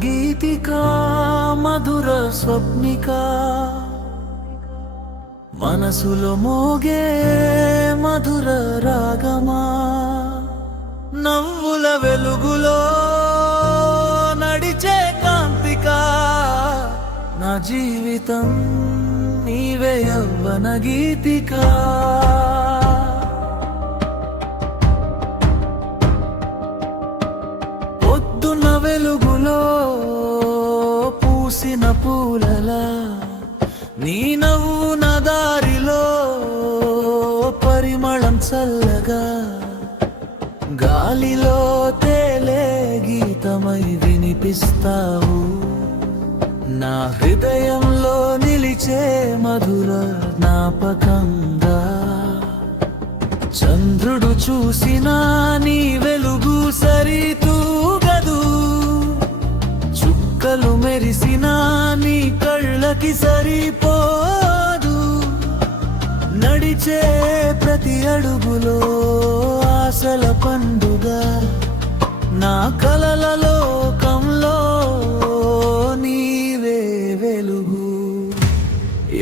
గీతికా మధుర స్వప్నికా మనసులో మోగే మధుర రాగమా నవ్వుల వెలుగులో నడిచే కాంతికా నా జీవితం నీవే యవ్వన గీతికా పొద్దున వెలుగులో పూసిన పూలలా నీ నవ్వు నా దారిలో పరిమళం చల్లగా గాలిలో తేలే గీతమై వినిపిస్తావు నా హృదయంలో నిలిచే మధుర జ్ఞాపకంగా చంద్రుడు చూసినా నీ వెలుగు సరితూగదు చుక్కలు మెరిసినా నీ కళ్ళకి సరిపోదు నడిచే ప్రతి అడుగులో ఆశల పండుగ నా కలల లోకంలో నీవే వెలుగు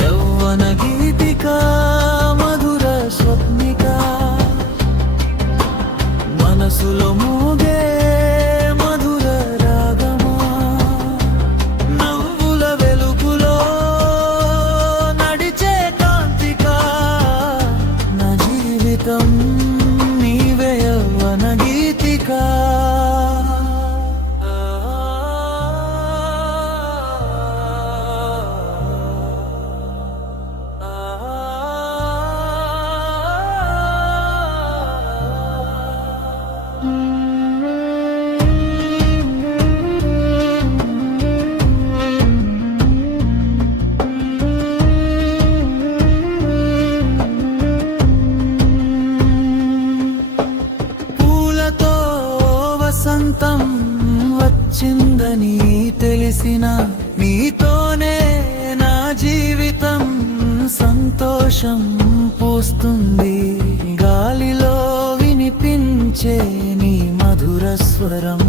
యవ్వన గీతికా మధుర స్వప్నికా మనసులో మూగే మధుర రాగమా నవ్వుల వెలుగులో నడిచే కాంతికా నా జీవితం నీవే యవ్వన గీతికా వసంతం వచ్చిందని తెలిసిన నీతోనే నా జీవితం సంతోషం పూస్తుంది గాలిలో వినిపించే నీ మధుర స్వరం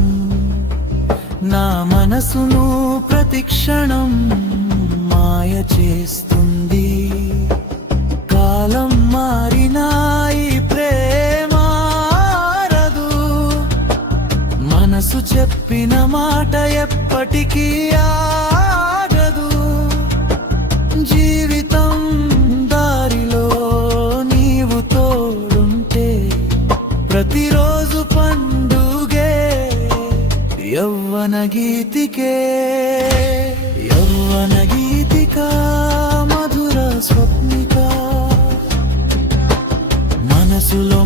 నా మనసును ప్రతిక్షణం మాయ చేస్తుంది కాలం మారినా ఈ ప్రేమ మనసు చెప్పిన మాట ఎప్పటికీ ఆగదు జీవితం దారిలో నీవు తోడుంటే ప్రతిరోజు పండుగే యవ్వన గీతికే యవ్వన గీతికా మధుర స్వప్నికా మనసులో